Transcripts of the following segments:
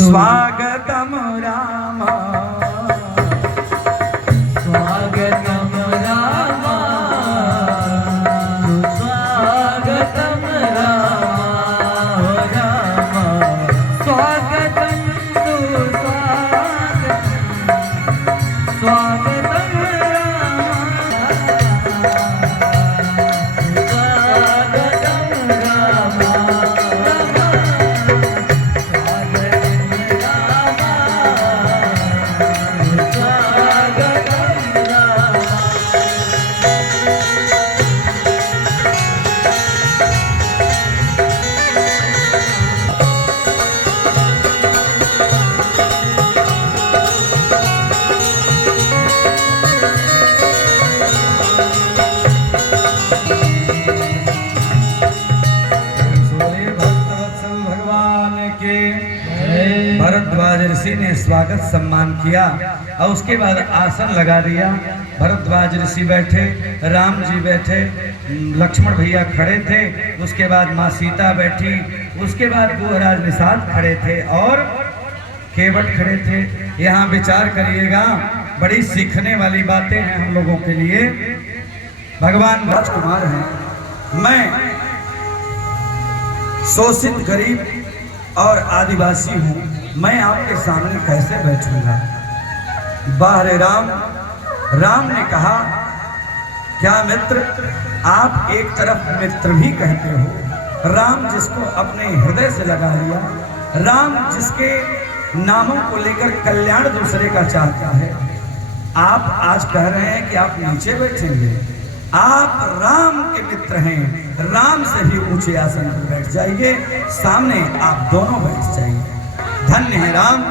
स्वागतम राम स्वागतम राम स्वागतम राम राम स्वागतम सुस्वागतम स्वागतम भरद्वाज ऋषि ने स्वागत सम्मान किया और उसके बाद आसन लगा दिया। भरद्वाज ऋषि बैठे, राम जी बैठे, लक्ष्मण भैया खड़े थे, उसके बाद माँ सीता बैठी, उसके बाद गुहराज निषाद खड़े थे और केवट खड़े थे। यहाँ विचार करिएगा, बड़ी सीखने वाली बातें हैं हम लोगों के लिए। भगवान राजकुमार हैं, मैं शोषित गरीब और आदिवासी हूँ, मैं आपके सामने कैसे बैठूंगा। बाहरे राम ने कहा, क्या मित्र, आप एक तरफ मित्र भी कहते हो। राम जिसको अपने हृदय से लगा लिया, राम जिसके नामों को लेकर कल्याण दूसरे का चाहता है, आप आज कह रहे हैं कि आप नीचे बैठेंगे। आप राम के मित्र हैं, राम से भी ऊंचे आसन पर बैठ जाइए, सामने आप दोनों बैठ जाइए। धन्य है राम,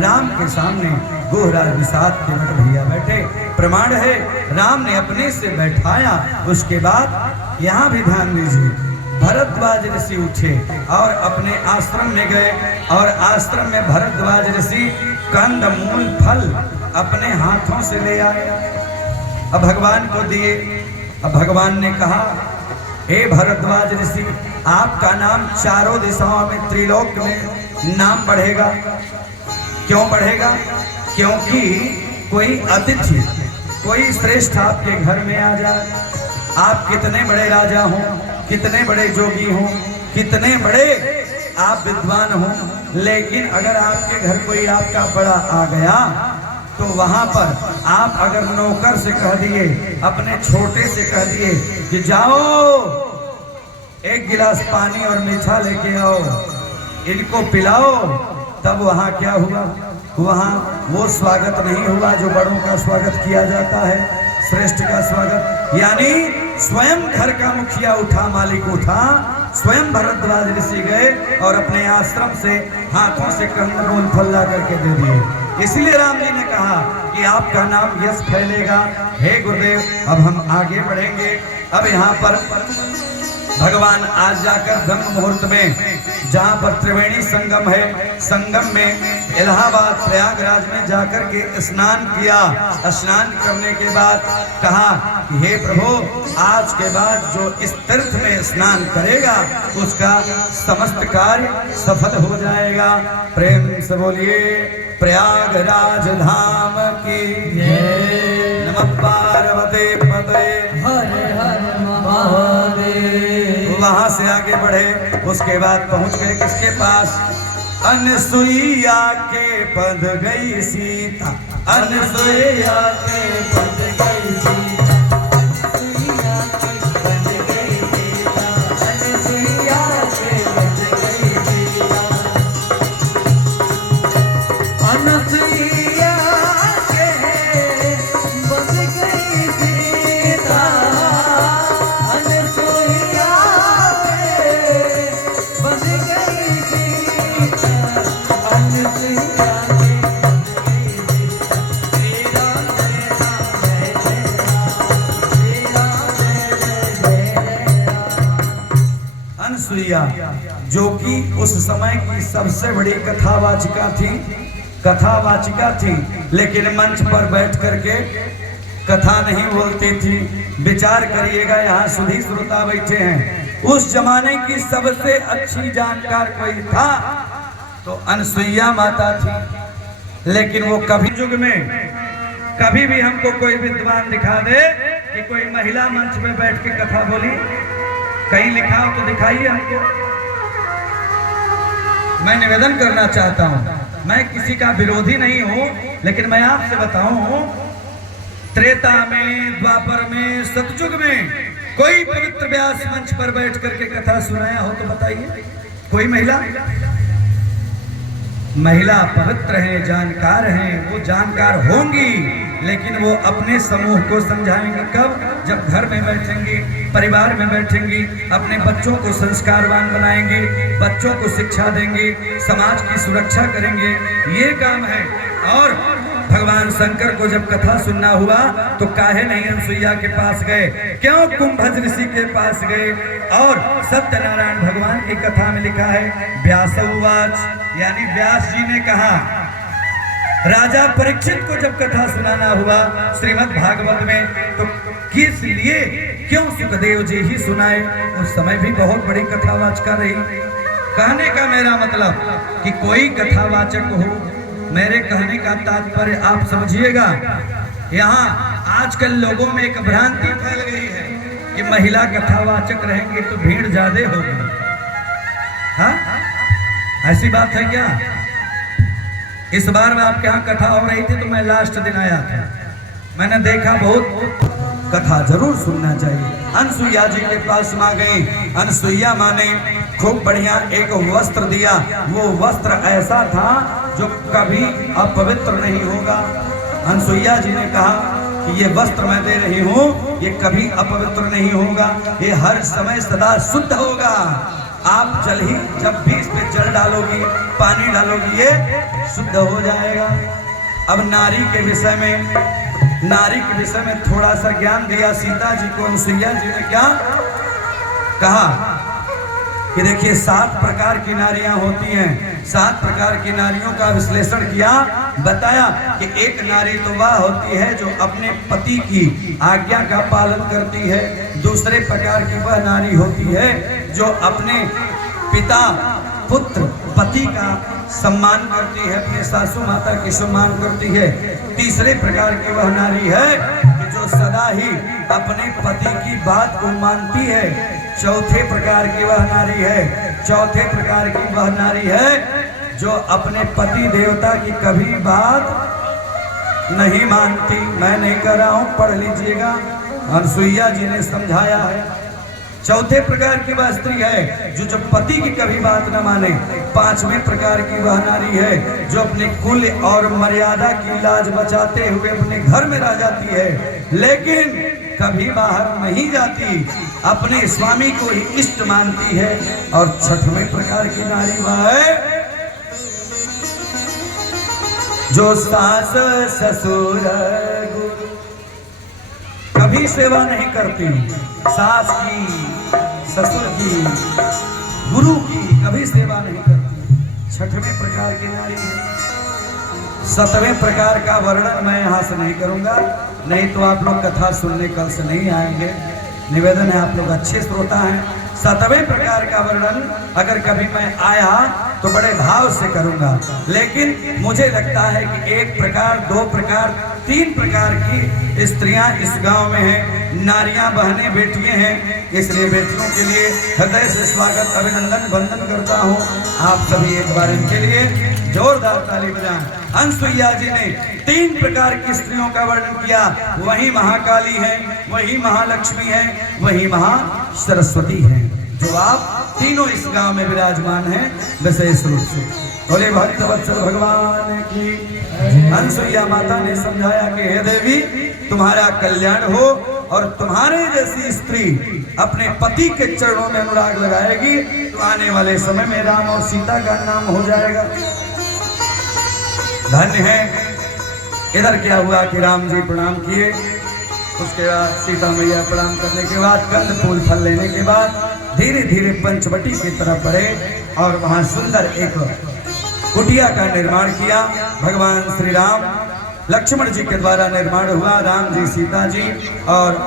राम के सामने गुहराज निषाद केवट भैया बैठे। प्रमाण है राम ने अपने से बैठाया। उसके बाद यहाँ भी ध्यान दीजिए, भरद्वाज ऋषि उठे और अपने आश्रम में गए और आश्रम में भरद्वाज ऋषि कंद मूल फल अपने हाथों से ले आए, अब भगवान को दिए। अब भगवान ने कहा, हे भरद्वाज ऋषि, आपका नाम चारों दिशाओं में त्रिलोक में नाम बढ़ेगा। क्यों बढ़ेगा? क्योंकि कोई अतिथि, कोई श्रेष्ठ आपके घर में आ जाए, आप कितने बड़े राजा हों, कितने बड़े जोगी हों, कितने बड़े आप विद्वान हों, लेकिन अगर आपके घर कोई आपका बड़ा आ गया तो वहां पर आप अगर नौकर से कह दिए, अपने छोटे से कह दिए कि जाओ एक गिलास पानी और मीठा लेके आओ, इनको पिलाओ, तब वहां क्या हुआ? वहां वो स्वागत नहीं हुआ जो बड़ों का स्वागत किया जाता है, श्रेष्ठ का स्वागत। यानी स्वयं घर का मुखिया उठा, मालिक उठा, स्वयं भरद्वाज ऋषि गए और अपने आश्रम से हाथों से कंदमूल फल ला करके दे दिए। इसलिए राम जी ने कहा कि आपका नाम यश फैलेगा। हे गुरुदेव, अब हम आगे बढ़ेंगे। अब यहाँ पर भगवान आज जाकर ब्रह्म मुहूर्त में, जहाँ पर त्रिवेणी संगम है, संगम में इलाहाबाद प्रयागराज में जाकर के स्नान किया। स्नान करने के बाद कहा कि हे प्रभु, आज के बाद जो इस तीर्थ में स्नान करेगा उसका समस्त कार्य सफल हो जाएगा। प्रेम से बोलिए प्रयागराज धाम की जय। नमः पार्वती पते हर हर महादेव। वहां से आगे बढ़े, उसके बाद पहुंच गए किसके पास? अनसुईया के पद गई सीता, अनसुईया के पद गई सीता, अनसुईया के पद गई सीता, अनसुईया के पद गई सीता, अनसुईया के पद गई सीता, अनसुईया के पद गई सीता, अनसुईया अनसुईया जो कि उस समय की सबसे बड़ी कथावाचिका थी, लेकिन मंच पर बैठ करके कथा नहीं बोलती थी। विचार करिएगा, यहाँ सुधी श्रोता बैठे हैं, उस जमाने की सबसे अच्छी जानकार कोई था तो अनसुईया माता थी, लेकिन वो कभी युग में कभी भी हमको कोई विद्वान दिखा दे कि कोई महिला मंच में बैठ के कथा बोली, कहीं लिखा हो तो दिखाइए हमको। मैं निवेदन करना चाहता हूं, मैं किसी का विरोधी नहीं हूं, लेकिन मैं आपसे बताऊं, त्रेता में, द्वापर में, सतयुग में कोई पवित्र व्यास मंच पर बैठ करके कथा सुनाया हो तो बताइए। कोई महिला पवित्र हैं, जानकार हैं, वो जानकार होंगी, लेकिन वो अपने समूह को समझाएंगे कब? जब घर में बैठेंगी, परिवार में बैठेंगी, अपने बच्चों को संस्कारवान बनाएंगे, बच्चों को शिक्षा देंगे, समाज की सुरक्षा करेंगे, ये काम है। और भगवान शंकर को जब कथा सुनना हुआ तो काहे नहीं अनसुईया के पास गए? क्यों कुंभज ऋषि के पास गए? और सत्यनारायण भगवान की कथा में लिखा है, व्यासउवाच, यानी व्यास जी ने कहा। राजा परीक्षित को जब कथा सुनाना हुआ श्रीमद् भागवत में, तो किस लिए, क्यों सुखदेव जी ही सुनाए? उस समय भी बहुत बड़ी कथावाचक रही। कहने का मेरा मतलब कि कोई कथावाचक हो, मेरे कहने का तात्पर्य आप समझिएगा। यहाँ आजकल लोगों में एक भ्रांति फैल गई है कि महिला कथावाचक रहेंगे तो भीड़ ज्यादा होगी। हाँ, ऐसी बात है क्या? इस बार में आपके यहाँ कथा हो रही थी तो मैं लास्ट दिन आया था, मैंने देखा बहुत कथा जरूर सुनना चाहिए। अनसुईया जी के पास माँ गई, अनसुईया माँ ने खूब बढ़िया एक वस्त्र दिया। वो वस्त्र ऐसा था जो कभी अपवित्र नहीं होगा। अनसुईया जी ने कहा कि ये वस्त्र मैं दे रही हूँ, ये कभी अपवित्र नहीं होगा, ये हर समय सदा शुद्ध होगा। आप जब भी इस पे जल डालोगी, पानी डालोगी, ये शुद्ध हो जाएगा। अब नारी के विषय में थोड़ा सा ज्ञान दिया सीता जी को। अनसुईया जी ने क्या कहा कि देखिए 7 प्रकार की नारियां होती हैं, 7 प्रकार की नारियों का विश्लेषण किया, बताया कि एक नारी तो वह होती है जो अपने पति की आज्ञा का पालन करती है। दूसरे प्रकार की वह नारी होती है जो अपने पिता, पुत्र, पति का सम्मान करती है, अपने सासू माता की सम्मान करती है। तीसरे प्रकार की वह नारी है कि जो सदा ही अपने पति की बात को मानती है। चौथे प्रकार की वह नारी है जो अपने पति देवता की कभी बात नहीं मानती। मैं नहीं कर रहा हूं, पढ़ लीजिएगा, अनसुईया जी ने समझाया है। चौथे प्रकार की वह स्त्री है जो पति की कभी बात न माने। 5वें प्रकार की वह नारी है जो अपने कुल और मर्यादा की लाज बचाते हुए अपने घर में रह जाती है, लेकिन कभी बाहर नहीं जाती, अपने स्वामी को ही इष्ट मानती है। और 6वें प्रकार की नारी वह है जो सास, ससुर, कभी सेवा नहीं करती, सास की, ससुर की, गुरु की कभी सेवा नहीं करती। 6वें प्रकार की नारी है। 7वें प्रकार का वर्णन मैं यहाँ से नहीं करूँगा, नहीं तो आप लोग कथा सुनने कल से नहीं आएंगे। निवेदन है, आप लोग अच्छे श्रोता हैं। 7वें प्रकार का वर्णन अगर कभी मैं आया तो बड़े भाव से करूँगा, लेकिन मुझे लगता है कि 1 प्रकार, 2 प्रकार, 3 प्रकार की स्त्रियां इस गांव में हैं, नारियां, बहनें, बेटियां हैं। इसलिए बेटियों के लिए हृदय से स्वागत, अभिनंदन, वंदन करता हूं। आप सभी एक बार इनके लिए जोरदार ताली बजाएं। अनसुईया जी ने 3 प्रकार की स्त्रियों का वर्णन किया। वही महाकाली है, वही महालक्ष्मी है, वही महासरस्वती है, जो आप तीनों इस गांव में विराजमान हैं विशेष रूप से। बोले भक्तवत्सल भगवान की। अनसुईया माता ने समझाया कि हे देवी, तुम्हारा कल्याण हो और तुम्हारे जैसी स्त्री अपने पति के चरणों में अनुराग लगाएगी तो आने वाले समय में राम और सीता का नाम हो जाएगा। धन्य है। इधर क्या हुआ कि राम जी प्रणाम किए, उसके बाद सीता मैया प्रणाम करने के बाद, कंद फूल फल लेने के बाद धीरे धीरे पंचवटी की तरफ बढ़े और वहां सुंदर एक कुटिया का निर्माण किया। भगवान श्री राम लक्ष्मण जी के द्वारा निर्माण हुआ। राम जी, सीता जी और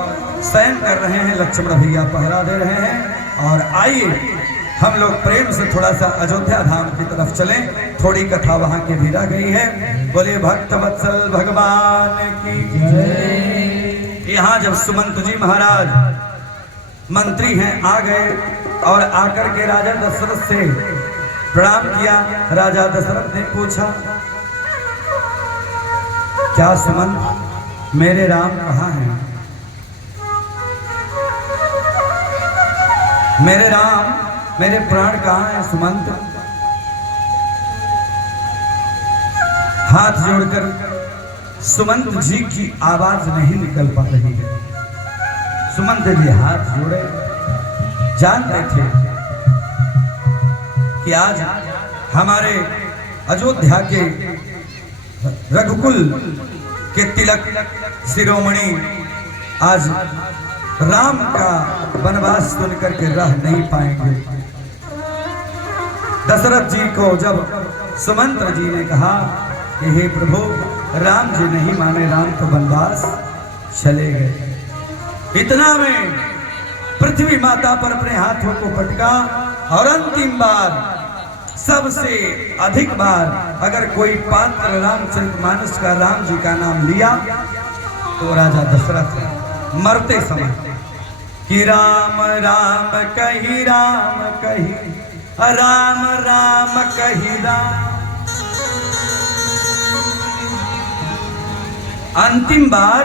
शयन कर रहे हैं, लक्ष्मण भैया पहरा दे रहे हैं। और आइए हम लोग प्रेम से थोड़ा सा अयोध्या धाम की तरफ चलें। थोड़ी कथा वहां की भी रह गई है। बोले भक्त वत्सल भगवान की जय। यहाँ जब सुमंत जी महाराज मंत्री हैं आ गए और आकर के राजा दशरथ से प्रणाम किया। राजा दशरथ ने पूछा, क्या सुमंत मेरे राम कहाँ हैं? मेरे राम, मेरे प्राण कहाँ हैं सुमंत? हाथ जोड़कर सुमंत जी की आवाज नहीं निकल पा रही है। सुमंत जी हाथ जोड़े, जानते थे कि आज हमारे अयोध्या के रघुकुल के तिलक शिरोमणि आज राम का वनवास सुनकर के रह नहीं पाएंगे। दशरथ जी को जब सुमंत्र जी ने कहा कि हे प्रभु, राम जी नहीं माने, राम तो वनवास चले गए। इतना में पृथ्वी माता पर अपने हाथों को पटका और अंतिम बार, सबसे अधिक बार अगर कोई पात्र रामचरितमानस का राम जी का नाम लिया तो राजा दशरथ मरते समय कि राम राम कही, राम कही, राम राम कही राम। अंतिम बार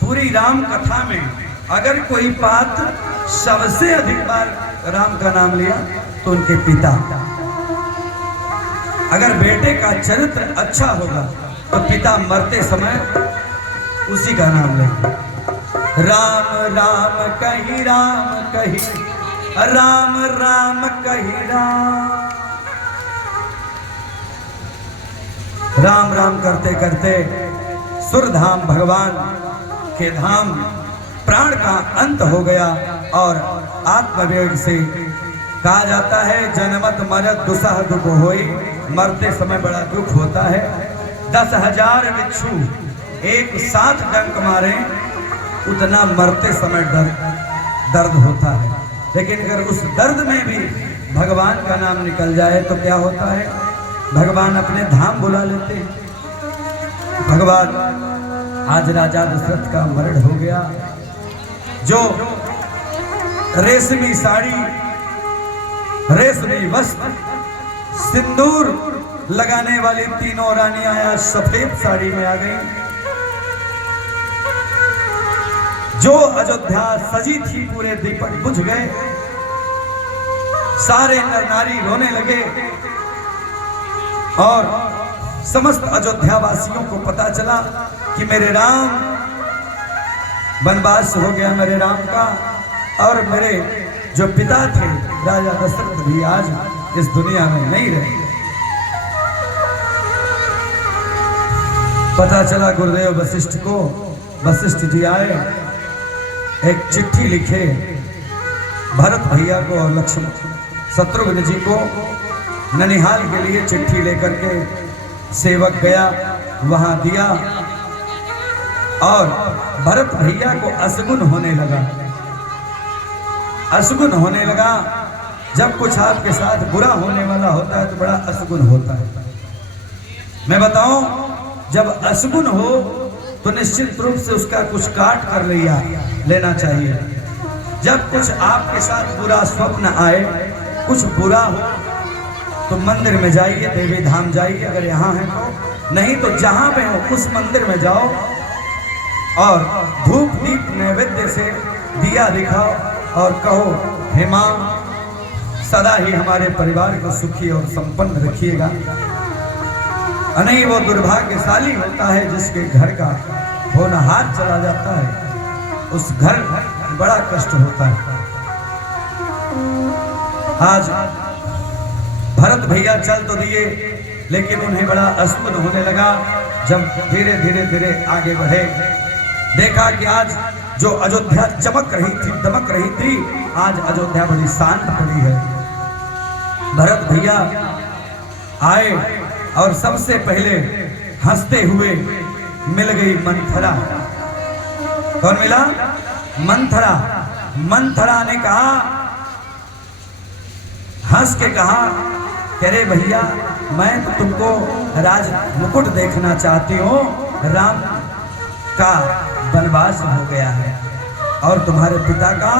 पूरी राम कथा में अगर कोई पात्र सबसे अधिक बार राम का नाम लिया तो उनके पिता। अगर बेटे का चरित्र अच्छा होगा तो पिता मरते समय उसी का नाम लेंगे। राम राम कही, राम कही, राम राम कही राम। राम राम करते करते सुरधाम भगवान के धाम प्राण का अंत हो गया और आत्मवेग से कहा जाता है, जनमत मरत दुसह दुख होई। मरते समय बड़ा दुख होता है। 10,000 बिच्छू एक साथ डंक मारे उतना मरते समय दर्द होता है। लेकिन अगर उस दर्द में भी भगवान का नाम निकल जाए तो क्या होता है? भगवान अपने धाम बुला लेते हैं। भगवान आज राजा दशरथ का मरण हो गया। जो रेशमी साड़ी, रेशमी वस्त्र, सिंदूर लगाने वाली तीनों रानियां आज सफेद साड़ी में आ गई। जो अयोध्या सजी थी पूरे दीपक बुझ गए। सारे नर नारी रोने लगे और समस्त अयोध्या वासियों को पता चला कि मेरे राम वनवास हो गया, मेरे राम का। और मेरे जो पिता थे राजा दशरथ भी आज इस दुनिया में नहीं रहे। पता चला गुरुदेव वशिष्ठ को। वशिष्ठ जी आए, एक चिट्ठी लिखे भरत भैया को और लक्ष्मण शत्रुघ्न जी को। ननिहाल के लिए चिट्ठी लेकर के सेवक गया, वहां दिया और भरत भैया को असगुन होने लगा। असगुन होने लगा। जब कुछ आपके साथ बुरा होने वाला होता है तो बड़ा असगुन होता है। मैं बताऊं, जब असगुन हो तो निश्चित रूप से उसका कुछ काट कर लेना चाहिए। जब कुछ आपके साथ बुरा स्वप्न आए, कुछ बुरा हो तो मंदिर में जाइए, देवी धाम जाइए अगर यहाँ है तो। नहीं तो जहाँ पे हो उस मंदिर में जाओ और धूप दीप नैवेद्य से दिया दिखाओ और कहो, हे मां सदा ही हमारे परिवार को सुखी और संपन्न रखिएगा। नहीं वो दुर्भाग्यशाली होता है जिसके घर का होनहार चला जाता है, उस घर बड़ा कष्ट होता है। आज भरत भैया चल तो दिए लेकिन उन्हें बड़ा असुद होने लगा। जब धीरे धीरे धीरे आगे बढ़े, देखा कि आज जो अयोध्या चमक रही थी, दमक रही थी, आज अयोध्या बड़ी शांत पड़ी है। भरत भैया आए और सबसे पहले हंसते हुए मिल गई मंथरा। कौन मिला? मंथरा। मंथरा ने कहा हंस के कहा कि अरे भैया, मैं तो तुमको राज मुकुट देखना चाहती हूँ। राम का वनवास हो गया है और तुम्हारे पिता का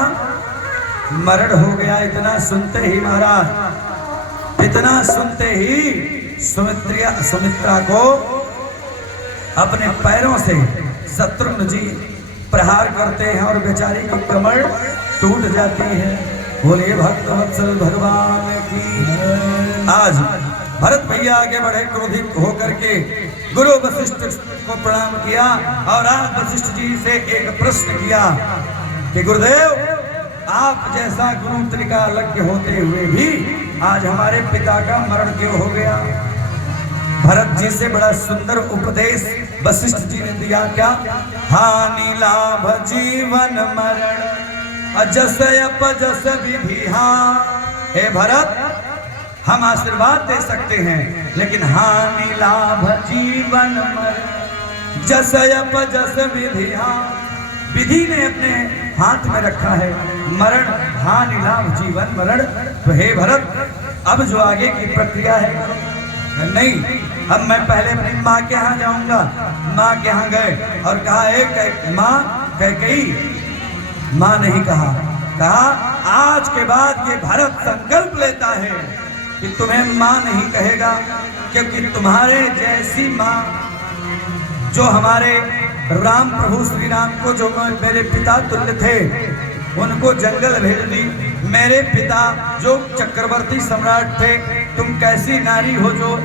मरण हो गया। इतना सुनते ही महाराज, इतना सुनते ही सुमित्रा को अपने पैरों से शत्रुघ्न जी प्रहार करते हैं और बेचारी की कमर टूट जाती है। बोलिए भक्तवत्सल भगवान की। आज भरत भैया आगे बढ़े, क्रोधित होकर के गुरु वशिष्ठ को प्रणाम किया और आज वशिष्ठ जी से एक प्रश्न किया कि गुरुदेव, आप जैसा गुरु त्रिकालज्ञ होते हुए भी आज हमारे पिता का मरण क्यों हो गया? भरत जी से बड़ा सुंदर उपदेश वशिष्ठ जी ने दिया। क्या? हानि लाभ जीवन मरण अजस अपजस विधि। हाँ हे भरत, हम आशीर्वाद दे सकते हैं, लेकिन हानि लाभ जीवन मरण जस अपजस विधि। हाँ, विधि ने अपने हाथ में रखा है मरण, हानि लाभ जीवन मरण। तो हे भरत, अब जो आगे की प्रक्रिया है नहीं, अब मैं पहले अपनी माँ के यहाँ जाऊंगा। माँ के यहाँ गए और कहा, एक माँ कैकेयी, माँ नहीं कहा, आज के बाद ये भरत संकल्प लेता है कि तुम्हें माँ नहीं कहेगा, क्योंकि तुम्हारे जैसी माँ जो हमारे राम प्रभु श्री राम को, जो मेरे पिता तुल्य थे, उनको जंगल भेज दी। मेरे पिता जो चक्रवर्ती सम्राट थे, तुम कैसी नारी हो जो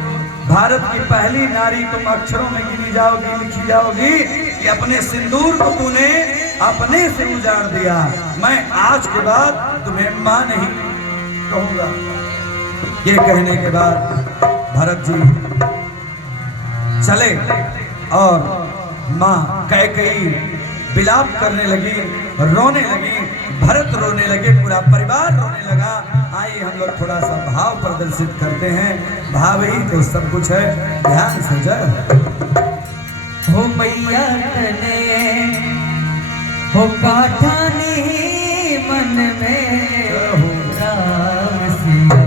भारत की पहली नारी, तुम अक्षरों में गिनी जाओगी, लिखी जाओगी कि अपने सिंदूर को तूने अपने से उजाड़ दिया। मैं आज के बाद तुम्हें माँ नहीं कहूंगा। ये कहने के बाद भरत जी चले और माँ कैकेयी विलाप करने लगी, रोने लगी, भरत रोने लगे, पूरा परिवार रोने लगा। आइए हम लोग थोड़ा सा भाव प्रदर्शित करते हैं। भाव ही तो सब कुछ है, ध्यान से जय हो मैया तने हो काठानी मन में राम सिया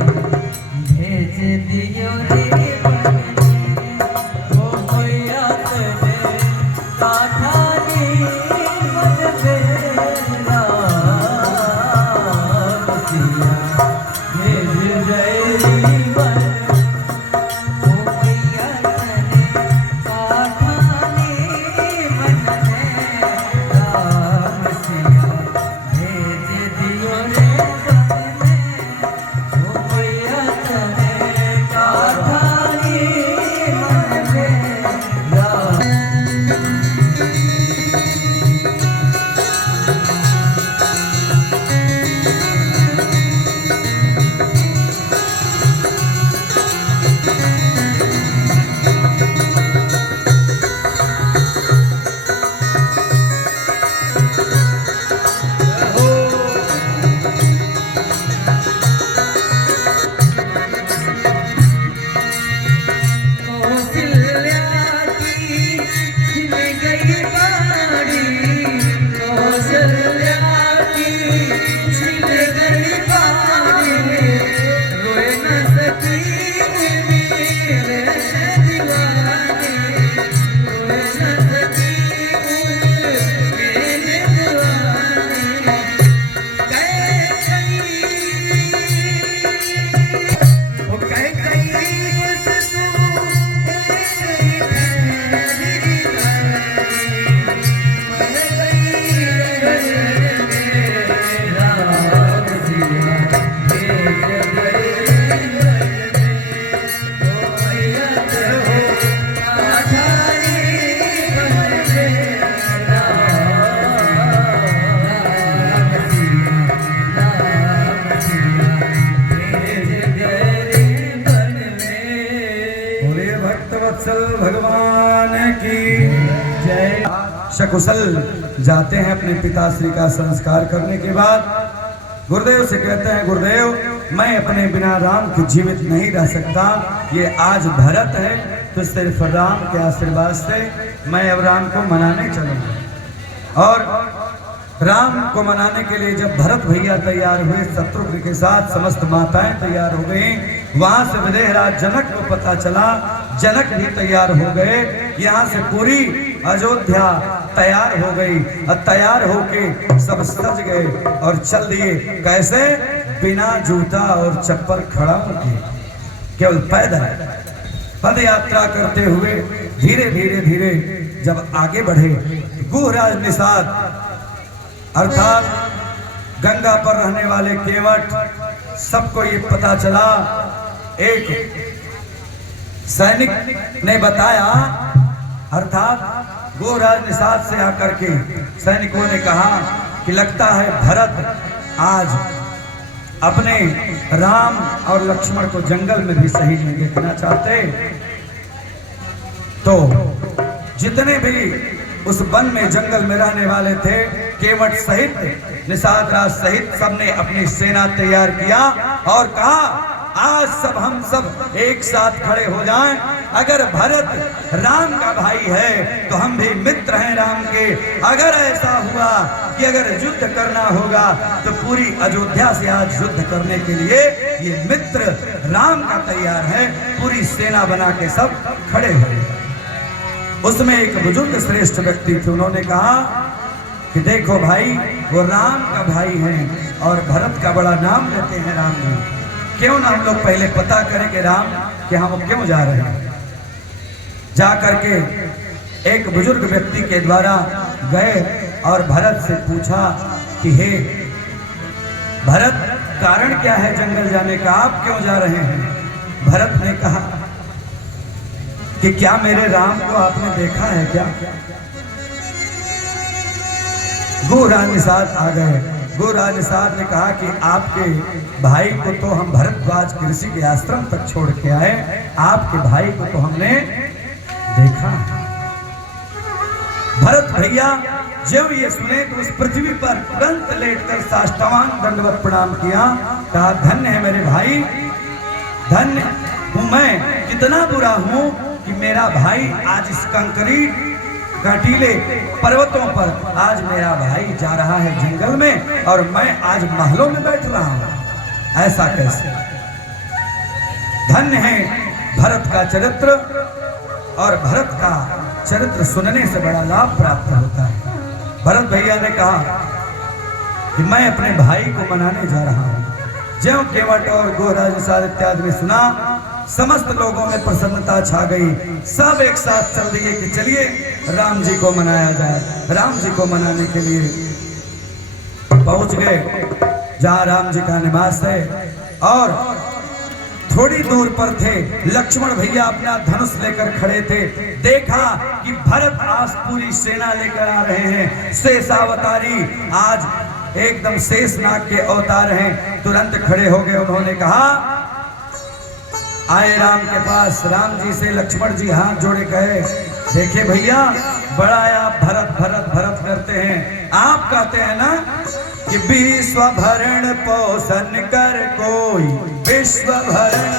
भेज दियो रे मन में। हो मैया तने काठानी मन में राम सिया भेज दे मन। हो मैया तने काठानी मन में राम सिया भेज दियो रे मन में। हो मैया तने काठानी मन में राम। कौशल्या की खिल गई बाड़ी, कौशल्या की खिल गई बाड़ी। रोए न सकी मेरे दीवाने, रोए न सकी मेरे दीवाने। बोलिए भक्तवत्सल भगवान की जय। सकुशल जाते हैं अपने पिताश्री का संस्कार करने के बाद गुरुदेव से कहते हैं, गुरुदेव मैं अपने बिना राम के जीवित नहीं रह सकता। ये आज भरत है तो सिर्फ राम के आशीर्वाद से मैं अब राम को मनाने चलूंगा। और राम को मनाने के लिए जब भरत भैया तैयार हुए, शत्रुघ्न के साथ समस्त माताएं तैयार हो गई। वहां से विदेहराज जनक को पता चला, जनक भी तैयार हो गए। यहाँ से पूरी अयोध्या तैयार हो गई और तैयार होके सब सज गए और चल दिए। कैसे? बिना जूता और चप्पल खड़ा होके, केवल पैदल पद यात्रा करते हुए धीरे धीरे धीरे जब आगे बढ़े, गुहराज निषाद अर्थात गंगा पर रहने वाले केवट, सबको ये पता चला। एक सैनिक ने बताया, अर्थात गुहराज निषाद से आकर के सैनिकों ने कहा कि लगता है भरत आज अपने राम और लक्ष्मण को जंगल में भी सही नहीं देखना चाहते। तो जितने भी उस वन में जंगल में रहने वाले थे, केवट सहित, निषाद राज सहित, सबने अपनी सेना तैयार किया और कहा आज सब हम सब एक साथ खड़े हो जाएं। अगर भरत राम का भाई है तो हम भी मित्र हैं राम के। अगर ऐसा हुआ कि अगर युद्ध करना होगा तो पूरी अयोध्या से आज युद्ध करने के लिए ये मित्र राम का तैयार है। पूरी सेना बना के सब खड़े हुए। उसमें एक बुजुर्ग श्रेष्ठ व्यक्ति थे, उन्होंने कहा कि देखो भाई, वो राम का भाई है और भरत का बड़ा नाम लेते हैं राम जी, क्यों ना हम लोग पहले पता करें कि राम कि हम क्यों जा रहे हैं। जा करके एक बुजुर्ग व्यक्ति के द्वारा गए और भरत से पूछा कि हे भरत, कारण क्या है जंगल जाने का, आप क्यों जा रहे हैं? भरत ने कहा कि क्या मेरे राम को आपने देखा है क्या? गुहराज निषाद आ गए। गुहराज निषाद ने कहा कि आपके भाई को तो हम भरद्वाज ऋषि के आश्रम तक छोड़ के आए, आपके भाई को तो हमने देखा। भरत भैया जब ये सुने तो उस पृथ्वी पर तुरंत लेटकर साष्टांग दंडवत प्रणाम किया। कहा धन्य है मेरे भाई, धन्य हूं मैं, कितना बुरा हूं कि मेरा भाई आज इस कंकरीट घाटीले पर्वतों पर आज मेरा भाई जा रहा है जंगल में और मैं आज महलों में बैठ रहा हूं। ऐसा कैसे? धन्य है भरत का चरित्र, और भरत का चरित्र सुनने से बड़ा लाभ प्राप्त होता है। भरत भैया ने कहा कि मैं अपने भाई को मनाने जा रहा हूं। ज्यों केवट और गुहराज निषाद इत्यादि ने सुना, समस्त लोगों में प्रसन्नता छा गई। सब एक साथ चल दिए कि चलिए राम जी को मनाया जाए। राम जी को मनाने के लिए पहुंच गए जहां राम जी का निवास है, और थोड़ी दूर पर थे लक्ष्मण भैया अपना धनुष लेकर खड़े थे। देखा कि भरत आज पूरी सेना लेकर आ रहे हैं, शेषावतारी, आज एकदम शेषनाग के अवतार हैं। तुरंत खड़े हो गए। उन्होंने कहा, आए राम के पास, राम जी से लक्ष्मण जी हाथ जोड़े कहे, देखिए भैया, बड़ा आप भरत भरत भरत करते हैं। आप कहते हैं ना कि विश्व भरण पोषण कर कोई, विश्व भरण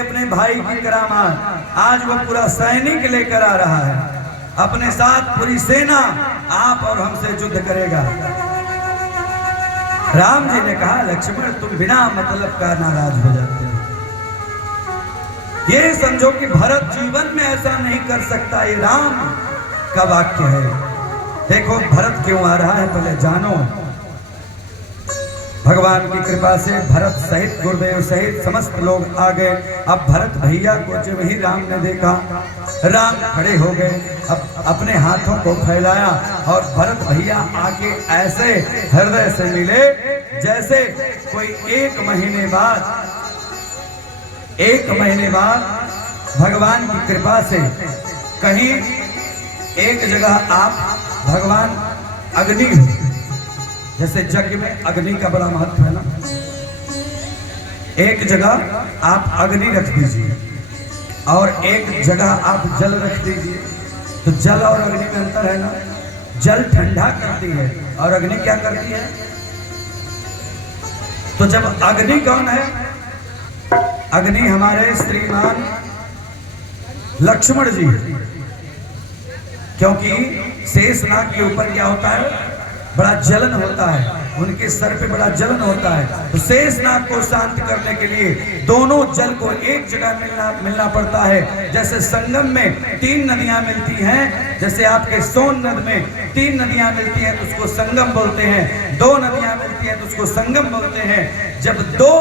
अपने भाई की करामात। आज वो पूरा सैनिक लेकर आ रहा है, अपने साथ पूरी सेना, आप और हमसे युद्ध करेगा। राम जी ने कहा, लक्ष्मण तुम बिना मतलब का नाराज हो जाते हो। ये समझो कि भरत जीवन में ऐसा नहीं कर सकता, ये राम का वाक्य है। देखो भरत क्यों आ रहा है, पहले जानो। भगवान की कृपा से भरत सहित, गुरुदेव सहित समस्त लोग आ गए। अब भरत भैया को जब ही राम ने देखा, राम खड़े हो गए, अब अपने हाथों को फैलाया और भरत भैया आके ऐसे हृदय से मिले जैसे कोई 1 महीने बाद 1 महीने बाद भगवान की कृपा से कहीं एक जगह आप भगवान अग्नि, जैसे यज्ञ में अग्नि का बड़ा महत्व है ना, एक जगह आप अग्नि रख दीजिए और एक जगह आप जल रख दीजिए। तो जल और अग्नि में अंतर है ना, जल ठंडा करती है और अग्नि क्या करती है। तो जब अग्नि कौन है, अग्नि हमारे श्रीमान लक्ष्मण जी, क्योंकि शेषनाग के ऊपर क्या होता है, बड़ा जलन होता है, उनके सर पे बड़ा जलन होता है। तो शेषनाग को शांत करने के लिए दोनों जल को एक जगह मिलना पड़ता है। जैसे संगम में 3 नदियां मिलती हैं, जैसे आपके सोन नद में 3 नदियां मिलती हैं तो उसको संगम बोलते हैं, 2 नदियां मिलती हैं तो उसको संगम बोलते हैं। जब 2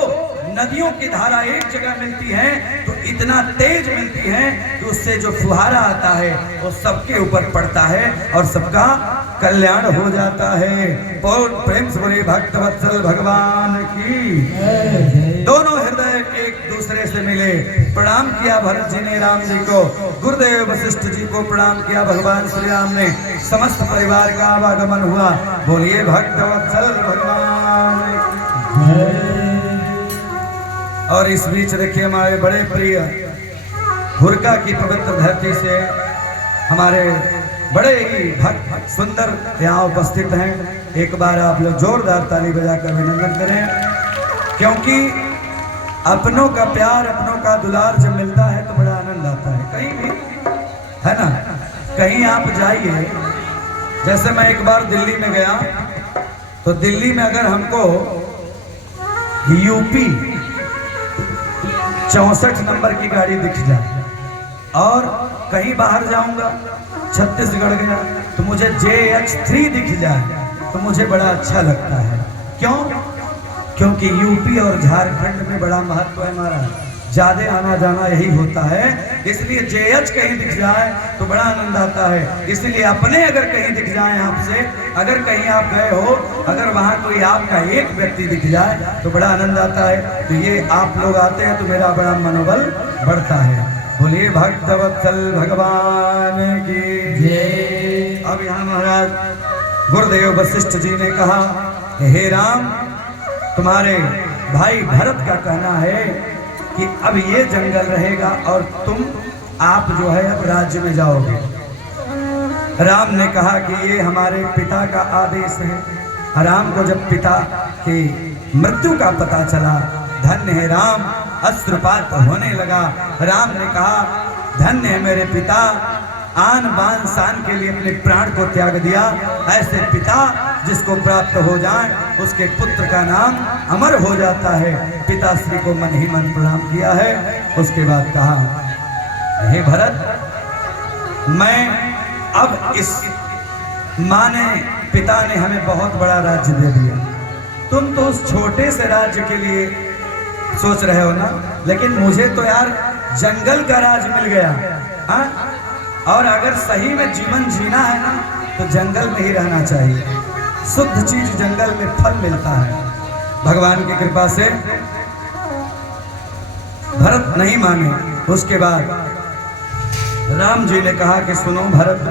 नदियों की धारा एक जगह मिलती है तो इतना तेज मिलती है कि उससे जो फुहारा आता है वो सबके ऊपर पड़ता है और सबका कल्याण हो जाता है। पूर्ण प्रेम से बोले भक्तवत्सल भगवान की। दोनों हृदय एक दूसरे से मिले, प्रणाम किया भरत जी ने राम जी को, गुरुदेव वशिष्ठ जी को प्रणाम किया, भगवान श्री राम ने, समस्त परिवार का आवागमन हुआ। बोलिए भक्तवत्सल भगवान की। और इस बीच देखिए हमारे बड़े प्रिय हुरका की पवित्र धरती से हमारे बड़े ही भक्त सुंदर यहाँ उपस्थित हैं। एक बार आप लोग जोरदार ताली बजाकर अभिनंदन करें, क्योंकि अपनों का प्यार, अपनों का दुलार जब मिलता है तो बड़ा आनंद आता है। कहीं भी है ना, कहीं आप जाइए, जैसे मैं एक बार दिल्ली में गया तो दिल्ली में अगर हमको यूपी 64 नंबर की गाड़ी दिख जाए और कहीं बाहर जाऊंगा, छत्तीसगढ़ गया तो मुझे JH3 दिख जाए तो मुझे बड़ा अच्छा लगता है। क्यों? क्योंकि यूपी और झारखंड में बड़ा महत्व है हमारा, ज्यादा आना जाना यही होता है, इसलिए JH कहीं दिख जाए तो बड़ा आनंद आता है। इसलिए अपने अगर कहीं दिख जाए आपसे, अगर कहीं आप गए हो, अगर वहाँ कोई आपका एक व्यक्ति दिख जाए तो बड़ा आनंद आता है। तो ये आप लोग आते हैं तो मेरा बड़ा मनोबल बढ़ता है। बोलिए भक्तवत्सल भगवान की जय। अब यहाँ महाराज गुरुदेव वशिष्ठ जी ने कहा, हे राम, तुम्हारे भाई भरत का कहना है कि अब ये जंगल रहेगा और आप जो है अब राज्य में जाओगे। राम ने कहा कि ये हमारे पिता का आदेश है। राम को जब पिता की मृत्यु का पता चला, धन्य है राम, अश्रुपात होने लगा। राम ने कहा, धन्य है मेरे पिता, आन बान शान के लिए अपने प्राण को त्याग दिया। ऐसे पिता जिसको प्राप्त हो जाए उसके पुत्र का नाम अमर हो जाता है। पिताश्री को मन ही मन प्रणाम किया है। उसके बाद कहा, हे भरत, मैं अब इस माने पिता ने हमें बहुत बड़ा राज्य दे दिया, तुम तो उस छोटे से राज्य के लिए सोच रहे हो ना, लेकिन मुझे तो यार जंगल का राज मिल गया। हाँ, और अगर सही में जीवन जीना है ना तो जंगल में ही रहना चाहिए। शुद्ध चीज जंगल में फल मिलता है। भगवान की कृपा से भरत नहीं माने। उसके बाद राम जी ने कहा कि सुनो भरत,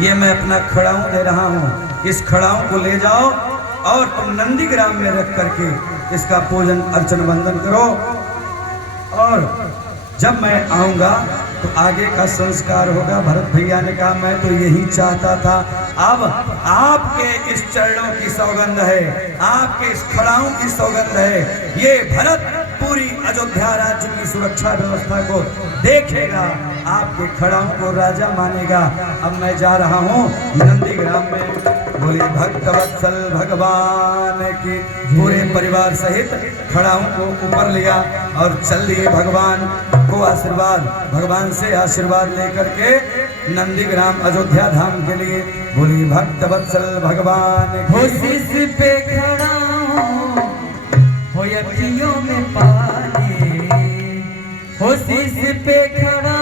ये मैं अपना खड़ाऊं दे रहा हूं, इस खड़ाऊं को ले जाओ और तुम नंदीग्राम में रख करके इसका पूजन अर्चन वंदन करो, और जब मैं आऊंगा तो आगे का संस्कार होगा। भरत भैया ने कहा, मैं तो यही चाहता था। अब आपके इस चरणों की सौगंध है, आपके इस खड़ाऊं की सौगंध है। ये भरत पूरी अयोध्या राज्य की सुरक्षा व्यवस्था को देखेगा, आपके खड़ाऊं को राजा मानेगा। अब मैं जा रहा हूँ नंदीग्राम में। बोलिए भक्तवत्सल भगवान की। पूरे परिवार सहित खड़ाऊं को ऊपर लिया और चल दिए भगवान को आशीर्वाद, भगवान से आशीर्वाद लेकर के नंदीग्राम अयोध्या धाम के लिए। बोलिए भक्तवत्सल भगवान कोशिश पे खड़ा हो अखियों में पानी, कोशिश पे खड़ा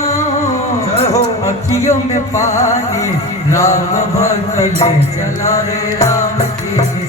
हो अखियों में पानी, राम भक्त ले चला रे राम की।